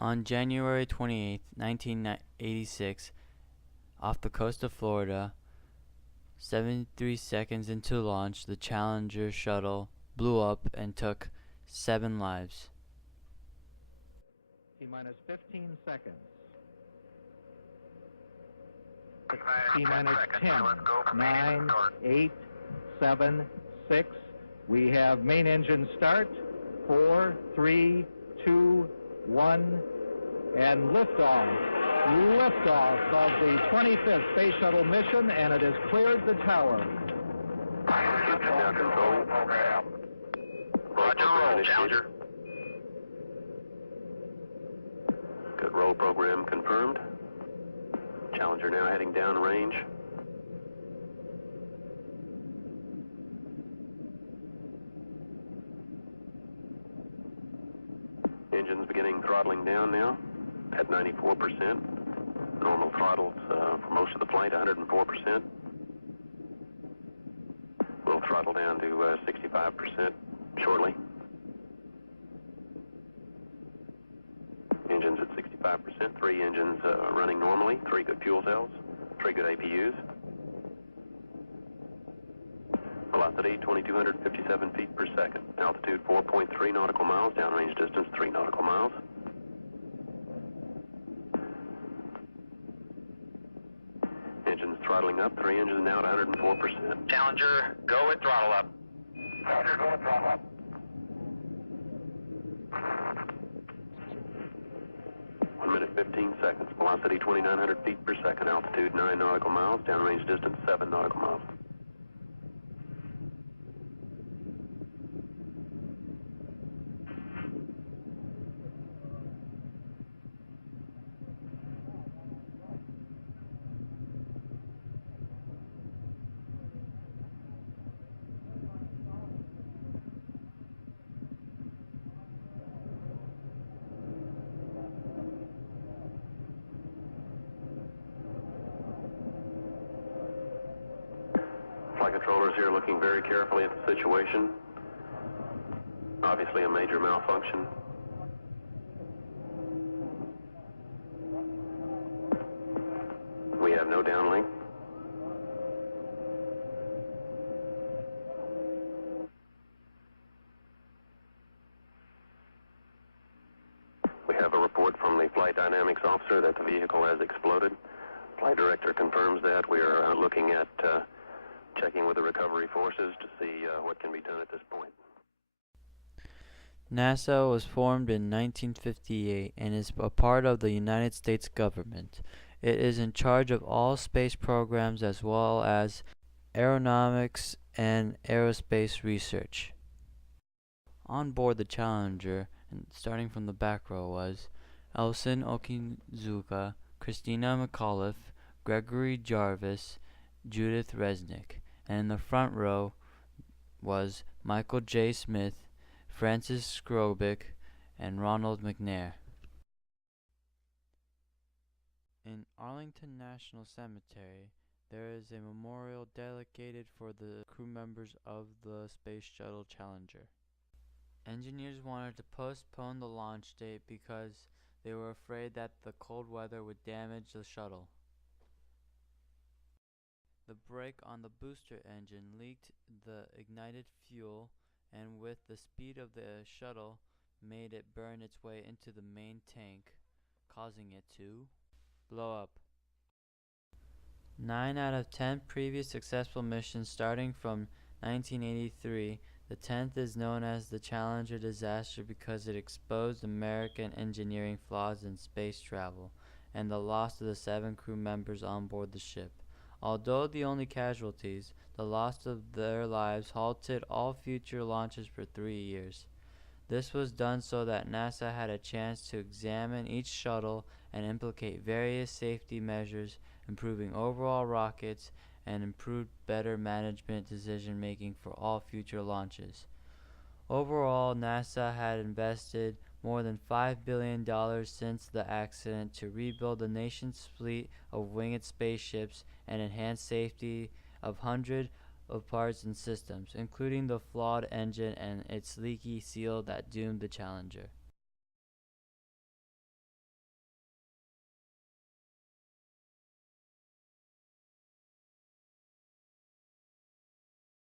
On January 28, 1986, off the coast of Florida, 73 seconds into launch, the Challenger shuttle blew up and took 7 lives. T-minus 15 seconds. T-minus 10, 9, 8, 7, 6. We have main engine start. 4, 3, 2, 1, and liftoff. Liftoff of the 25th Space Shuttle mission, and it has cleared the tower. Now control. Roger, roll, Challenger. Good, roll program confirmed. Challenger now heading down range. Engines beginning throttling down now at 94%. Normal throttles for most of the flight, 104%. We'll throttle down to 65% shortly. Engines at 65%, 3 engines running normally, 3 good fuel cells, 3 good APUs. Velocity 2,257 feet per second. Altitude 4.3 nautical miles, downrange distance 3 nautical miles. Engines throttling up, 3 engines now at 104%. Challenger, go at throttle up. Challenger, go at throttle up. 1 minute 15 seconds. Velocity 2,900 feet per second. Altitude 9 nautical miles, downrange distance 7 nautical miles. Flight controllers here looking very carefully at the situation. Obviously a major malfunction. We have no downlink. We have a report from the flight dynamics officer that the vehicle has exploded. Flight director confirms that. We are looking at checking with the recovery forces to see what can be done at this point. NASA was formed in 1958 and is a part of the United States government. It is in charge of all space programs as well as aeronautics and aerospace research. On board the Challenger, and starting from the back row, was Elson Okinzuka, Christina McAuliffe, Gregory Jarvis, Judith Resnick, and in the front row was Michael J. Smith, Francis Skrobick, and Ronald McNair. In Arlington National Cemetery, there is a memorial dedicated for the crew members of the Space Shuttle Challenger. Engineers wanted to postpone the launch date because they were afraid that the cold weather would damage the shuttle. The brake on the booster engine leaked the ignited fuel, and with the speed of the shuttle, made it burn its way into the main tank, causing it to blow up. 9 out of 10 previous successful missions starting from 1983, the 10th is known as the Challenger disaster because it exposed American engineering flaws in space travel and the loss of the 7 crew members on board the ship. Although the only casualties, the loss of their lives halted all future launches for 3 years. This was done so that NASA had a chance to examine each shuttle and implement various safety measures, improving overall rockets and improved better management decision-making for all future launches. Overall, NASA had invested more than $5 billion since the accident to rebuild the nation's fleet of winged spaceships and enhance safety of hundreds of parts and systems, including the flawed engine and its leaky seal that doomed the Challenger.